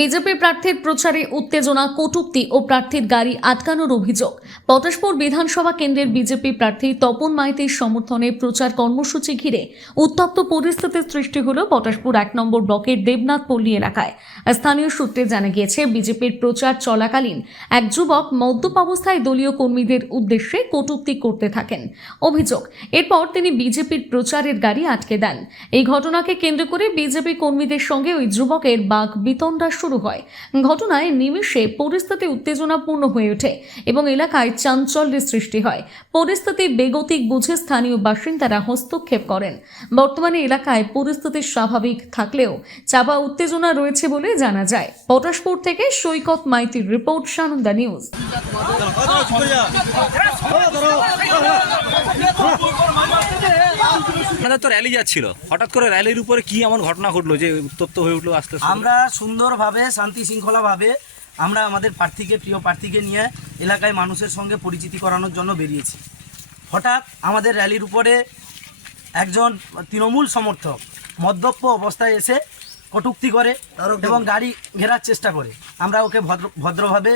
BJP প্রার্থীর প্রচারে উত্তেজনা, কটূক্তি ও প্রার্থীর গাড়ি আটকানোর অভিযোগ। পটাশপুর বিধানসভা কেন্দ্রের বিজেপি প্রার্থী তপন মাইতির সমর্থনে প্রচার কর্মসূচি ঘিরে উত্তপ্ত পরিস্থিতির সৃষ্টি হল পটাশপুর 1 নম্বর ব্লকের দেবনাথ পল্লী এলাকায়। স্থানীয় সূত্রে জানা গিয়েছে, বিজেপির প্রচার চলাকালীন এক যুবক মদ্যপ অবস্থায় দলীয় কর্মীদের উদ্দেশ্যে কটূক্তি করতে থাকেন। অভিযোগ, এরপর তিনি বিজেপির প্রচারের গাড়ি আটকে দেন। এই ঘটনাকে কেন্দ্র করে বিজেপি কর্মীদের সঙ্গে ওই যুবকের বাক বিতণ্ডা শুরু হয়। ঘটনায় নিমেষে পরিস্থিতি উত্তেজনাপূর্ণ হয়ে ওঠে এবং এলাকায় চাঞ্চল্যের সৃষ্টি হয়। পরিস্থিতি বেগতিক বুঝে স্থানীয় বাসিন্দারা হস্তক্ষেপ করেন। বর্তমানে এলাকায় পরিস্থিতি স্বাভাবিক থাকলেও চাপা উত্তেজনা রয়েছে বলে জানা যায়। পটাশপুর থেকে সৈকত মাইতির রিপোর্ট, সানন্দা নিউজ। আপনাদের তো র্যালি যাচ্ছিল, হঠাৎ করে র্যালির উপরে কি এমন ঘটনা ঘটলো যে উত্তপ্ত হয়ে উঠলো আস্তে আস্তে? আমরা সুন্দরভাবে শান্তি শৃঙ্খলাভাবে আমরা আমাদের প্রিয় প্রার্থীকে নিয়ে এলাকায় মানুষের সঙ্গে পরিচিতি করানোর জন্য বেরিয়েছি। হঠাৎ আমাদের র্যালির উপরে একজন তৃণমূল সমর্থক মদ্যপ অবস্থায় এসে কটূক্তি করে এবং গাড়ি ঘেরার চেষ্টা করে। আমরা ওকে ভদ্রভাবে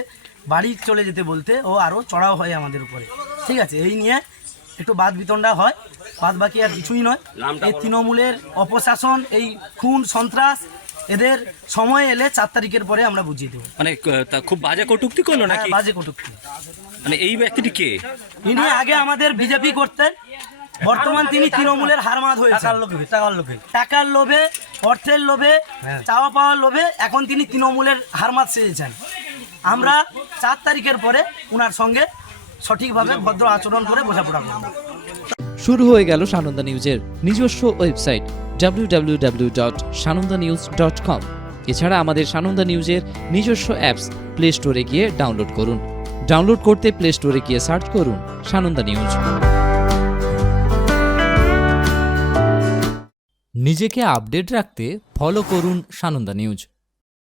বাড়ি চলে যেতে বলতে ও আরও চড়াও হয় আমাদের উপরে। ঠিক আছে, এই নিয়ে একটু বাদ বিতণ্ডা হয়, বাদ বাকি আর কিছুই নয়। এই তৃণমূলের অপশাসন, এই খুন সন্ত্রাস, এদের সময় এলে 4 তারিখের পরে আমরা বুঝিয়ে দেবো। মানে খুব বাজে কটূক্তি করলো নাকি? বাজে কটূক্তি। মানে এই ব্যক্তিটি কে? ইনি আগে আমাদের বিজেপি করতেন, বর্তমান তিনি তৃণমূলের হারমাদ হয়েছে। টাকার লোভে, অর্থের লোভে, চাওয়া পাওয়ার লোভে এখন তিনি তৃণমূলের হারমাদ সেজেছেন। আমরা 4 তারিখের পরে ওনার সঙ্গে সঠিকভাবে ভদ্র আচরণ করে বোঝাপড়া করব। শুরু হয়ে গেল সানন্দা নিউজের নিজস্ব ওয়েবসাইট www.sanondanews.com। এছাড়া আমাদের সানন্দা নিউজের নিজস্ব অ্যাপস প্লে স্টোরে গিয়ে ডাউনলোড করুন। ডাউনলোড করতে প্লে স্টোরে গিয়ে সার্চ করুন সানন্দা নিউজ। নিজেকে আপডেট রাখতে ফলো করুন সানন্দা নিউজ।